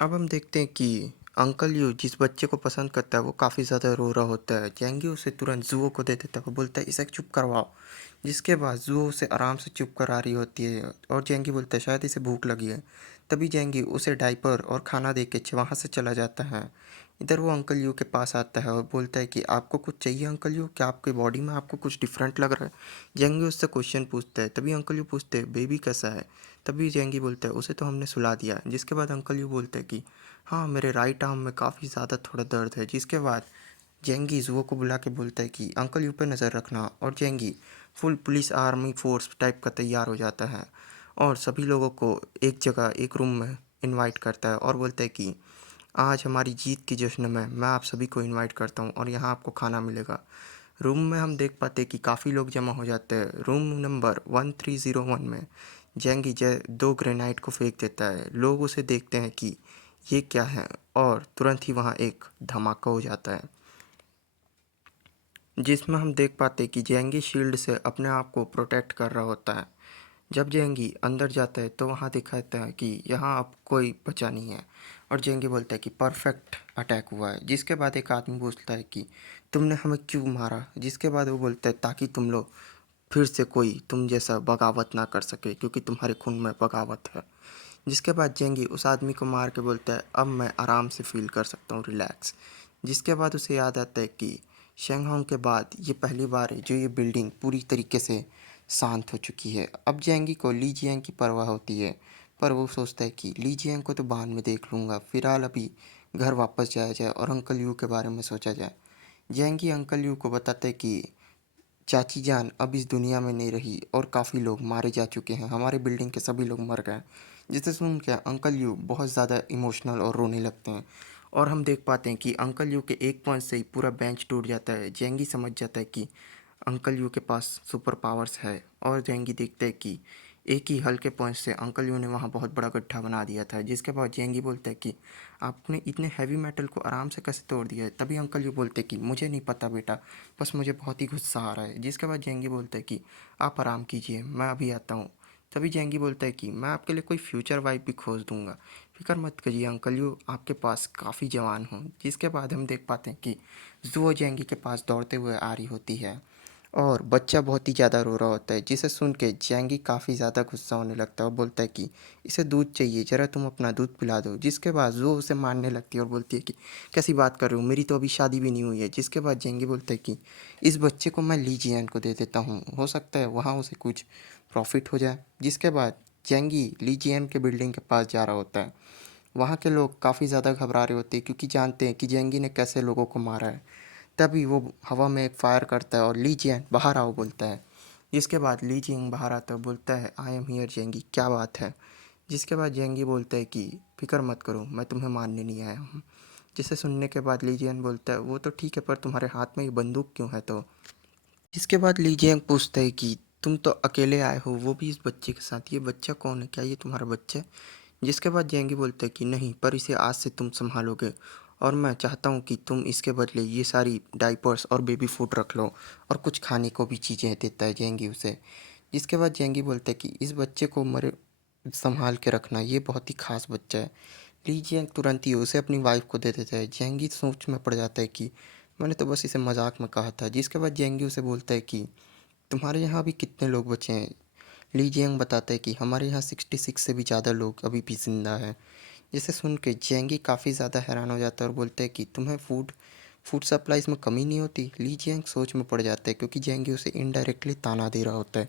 अब हम देखते हैं कि अंकल यू जिस बच्चे को पसंद करता है वो काफ़ी ज़्यादा रो रहा होता है। जेंगी उसे तुरंत जुओ को दे देता है। वो बोलता है इसे चुप करवाओ। जिसके बाद जुओ उसे आराम से चुप करा रही होती है और जेंगी बोलता है शायद इसे भूख लगी है। तभी जेंगी उसे डायपर और खाना दे के वहाँ से चला जाता है। इधर वो अंकल यू के पास आता है और बोलता है कि आपको कुछ चाहिए अंकल यू, क्या आपकी बॉडी में आपको कुछ डिफरेंट लग रहा है। जेंगी उससे क्वेश्चन पूछता है। तभी अंकल यू पूछते हैं बेबी कैसा है। तभी जेंगी बोलता है उसे तो हमने सुला दिया। जिसके बाद अंकल यू बोलते हैं कि हाँ, मेरे राइट आर्म में काफ़ी ज़्यादा थोड़ा दर्द है। जिसके बाद जेंगी जुओ को बुला के बोलता है कि अंकल यू पे नज़र रखना। और जेंगी full police army force type का तैयार हो जाता है और सभी लोगों को एक जगह एक रूम में इनवाइट करता है और बोलता है कि आज हमारी जीत के जश्न में मैं आप सभी को इनवाइट करता हूँ और यहाँ आपको खाना मिलेगा। रूम में हम देख पाते हैं कि काफ़ी लोग जमा हो जाते हैं। रूम नंबर 1301 में जेंगी जय दो ग्रेनाइट को फेंक देता है। लोग उसे देखते हैं कि ये क्या है और तुरंत ही वहाँ एक धमाका हो जाता है जिसमें हम देख पाते हैं कि जेंगी शील्ड से अपने आप को प्रोटेक्ट कर रहा होता है। जब जेंगी अंदर जाता है तो वहाँ दिखाता है कि यहाँ अब कोई बचा नहीं है और जेंगी बोलता है कि परफेक्ट अटैक हुआ है। जिसके बाद एक आदमी पूछता है कि तुमने हमें क्यों मारा। जिसके बाद वो बोलता है ताकि तुम लोग फिर से कोई तुम जैसा बगावत ना कर सके क्योंकि तुम्हारे खून में बगावत है। जिसके बाद जेंगी उस आदमी को मार के बोलता है अब मैं आराम से फील कर सकता हूँ रिलैक्स। जिसके बाद उसे याद आता है कि शेंगहांग के बाद ये पहली बार है जो ये बिल्डिंग पूरी तरीके से शांत हो चुकी है। अब जेंगी को ली जियांग की परवाह होती है पर वो सोचता है कि ली जियांग को तो बाद में देख लूँगा, फिलहाल अभी घर वापस जाया जाए और अंकल यू के बारे में सोचा जाए। जेंगी अंकल यू को बताता है कि चाची जान अब इस दुनिया में नहीं रही और काफ़ी लोग मारे जा चुके हैं, हमारे बिल्डिंग के सभी लोग मर गए। जिसे सुन के अंकल यू बहुत ज़्यादा इमोशनल और रोने लगते हैं और हम देख पाते हैं कि अंकल यू के एक पॉइंट से ही पूरा बेंच टूट जाता है। जेंगी समझ जाता है कि अंकल यू के पास सुपर पावर्स है और जेंगी देखते हैं कि एक ही हल्के पॉइंट से अंकल यू ने वहाँ बहुत बड़ा गड्ढा बना दिया था। जिसके बाद जेंगी बोलता है कि आपने इतने हैवी मेटल को आराम से कैसे तोड़ दिया है। तभी अंकल यू बोलते हैं कि मुझे नहीं पता बेटा, बस मुझे बहुत ही गुस्सा आ रहा है। जिसके बाद जेंगी बोलता है कि आप आराम कीजिए, मैं अभी आता हूँ। तभी जेंगी बोलता है कि मैं आपके लिए कोई फ्यूचर वाइफ भी खोज दूंगा, फिक्र मत करिए अंकल यू, आपके पास काफ़ी जवान हूँ। जिसके बाद हम देख पाते हैं कि जुओ जेंगी के पास दौड़ते हुए आ रही होती है और बच्चा बहुत ही ज़्यादा रो रहा होता है। जिसे सुन के जेंगी काफ़ी ज़्यादा गुस्सा होने लगता है और बोलता है कि इसे दूध चाहिए, ज़रा तुम अपना दूध पिला दो। जिसके बाद जुओ उसे मारने लगती है और बोलती है कि कैसी बात कर रहे हो, मेरी तो अभी शादी भी नहीं हुई है। जिसके बाद जेंगी बोलता है कि इस बच्चे को मैं ली जियान को दे देता हूँ, हो सकता है वहाँ उसे कुछ प्रॉफिट हो जाए। जिसके बाद जेंगी ली जियान के बिल्डिंग के पास जा रहा होता है। वहाँ के लोग काफ़ी ज़्यादा घबरा रहे होते हैं क्योंकि जानते हैं कि जेंगी ने कैसे लोगों को मारा है। तभी वो हवा में एक फायर करता है और ली जियांग बाहर आओ बोलता है। जिसके बाद ली जियांग बाहर आता है, बोलता है आई एम हियर जेंगी, क्या बात है। जिसके बाद जेंगी बोलता है कि फिक्र मत करो, मैं तुम्हें मारने नहीं आया हूँ। जिसे सुनने के बाद ली जियांग बोलता है वो तो ठीक है पर तुम्हारे हाथ में ये बंदूक क्यों है। तो जिसके बाद ली जियांग पूछता है कि तुम तो अकेले आए हो, वो भी इस बच्चे के साथ, ये बच्चा कौन है, क्या ये तुम्हारा बच्चा है। जिसके बाद जेंगी बोलता है कि नहीं, पर इसे आज से तुम संभालोगे और मैं चाहता हूँ कि तुम इसके बदले ये सारी डाइपर्स और बेबी फूड रख लो और कुछ खाने को भी चीज़ें देता है जेंगी उसे। जिसके बाद जेंगी बोलता है कि इस बच्चे को मरे संभाल के रखना, ये बहुत ही खास बच्चा है। ली जियांग तुरंत ही उसे अपनी वाइफ को दे देता है। जेंगी सोच में पड़ जाता है कि मैंने तो बस इसे मजाक में कहा था। जिसके बाद जेंगी उसे बोलता है कि तुम्हारे यहाँ भी कितने लोग बचे हैं। ली जियांग बताता है कि हमारे यहाँ 66 से भी ज़्यादा लोग अभी भी जिंदा हैं। जिसे सुन के जेंगी काफ़ी ज़्यादा हैरान हो जाता है और बोलता है कि तुम्हें फूड फूड सप्लाईज में कमी नहीं होती। ली जियांग सोच में पड़ जाता है क्योंकि जेंगी उसे इनडायरेक्टली ताना दे रहा होता है।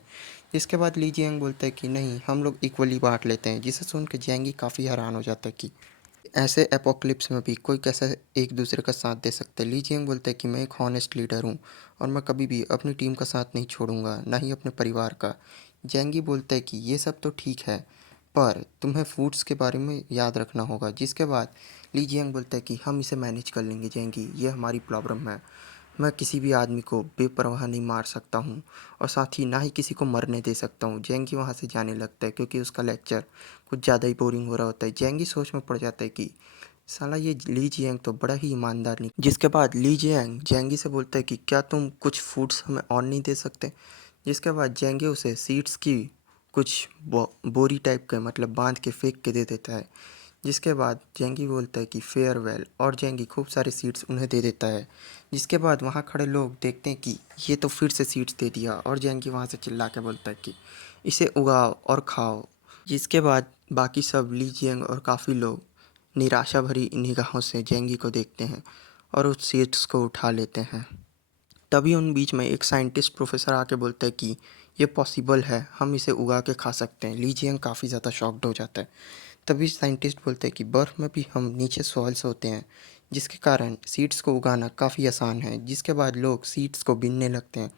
जिसके बाद ली जियांग बोलता है कि नहीं, हम लोग इक्वली बांट लेते हैं। जिसे सुन के जेंगी काफ़ी हैरान हो जाता है कि ऐसे एपोक्लिप्स में भी कोई कैसे एक दूसरे का साथ दे सकते हैं। ली जियांग बोलता है कि मैं एक हॉनेस्ट लीडर हूँ और मैं कभी भी अपनी टीम का साथ नहीं छोड़ूंगा, ना ही अपने परिवार का। जेंगी बोलता है कि ये सब तो ठीक है पर तुम्हें फूड्स के बारे में याद रखना होगा। जिसके बाद ली जियांग बोलता है कि हम इसे मैनेज कर लेंगे जेंगी, ये हमारी प्रॉब्लम है। मैं किसी भी आदमी को बेपरवाह नहीं मार सकता हूँ और साथ ही ना ही किसी को मरने दे सकता हूँ। जेंगी वहाँ से जाने लगता है क्योंकि उसका लेक्चर कुछ ज़्यादा ही बोरिंग हो रहा होता है। जेंगी सोच में पड़ जाता है कि साला ये ली जियांग तो बड़ा ही ईमानदार नहीं। जिसके बाद ली जियांग जेंगी से बोलता है कि क्या तुम कुछ फूड्स हमें और नहीं दे सकते। जिसके बाद जेंगी उसे सीड्स की कुछ बोरी टाइप के मतलब बांध के फेंक के दे देता है। जिसके बाद जेंगी बोलता है कि फेयरवेल, और जेंगी खूब सारे सीड्स उन्हें दे देता है। जिसके बाद वहाँ खड़े लोग देखते हैं कि ये तो फिर से सीड्स दे दिया, और जेंगी वहाँ से चिल्ला के बोलता है कि इसे उगाओ और खाओ। जिसके बाद बाकी सब ली जियांग और काफ़ी लोग निराशा भरी निगाहों से जेंगी को देखते हैं और उस सीड्स को उठा लेते हैं। तभी उन बीच में एक साइंटिस्ट प्रोफेसर आके बोलता है कि ये पॉसिबल है, हम इसे उगा के खा सकते हैं। ली जियांग काफ़ी ज़्यादा शॉक्ड हो जाता है। तभी साइंटिस्ट बोलते हैं कि बर्फ़ में भी हम नीचे सॉइल्स होते हैं, जिसके कारण सीड्स को उगाना काफ़ी आसान है। जिसके बाद लोग सीड्स को बीनने लगते हैं।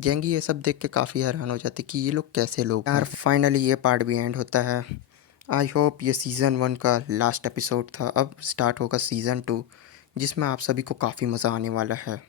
जेंगी ये सब देख के काफ़ी हैरान हो जाते हैं कि ये लोग कैसे लोग यार। फाइनली ये पार्ट भी एंड होता है। आई होप ये सीज़न 1 का लास्ट एपिसोड था। अब स्टार्ट होगा सीज़न 2, जिसमें आप सभी को काफ़ी मज़ा आने वाला है।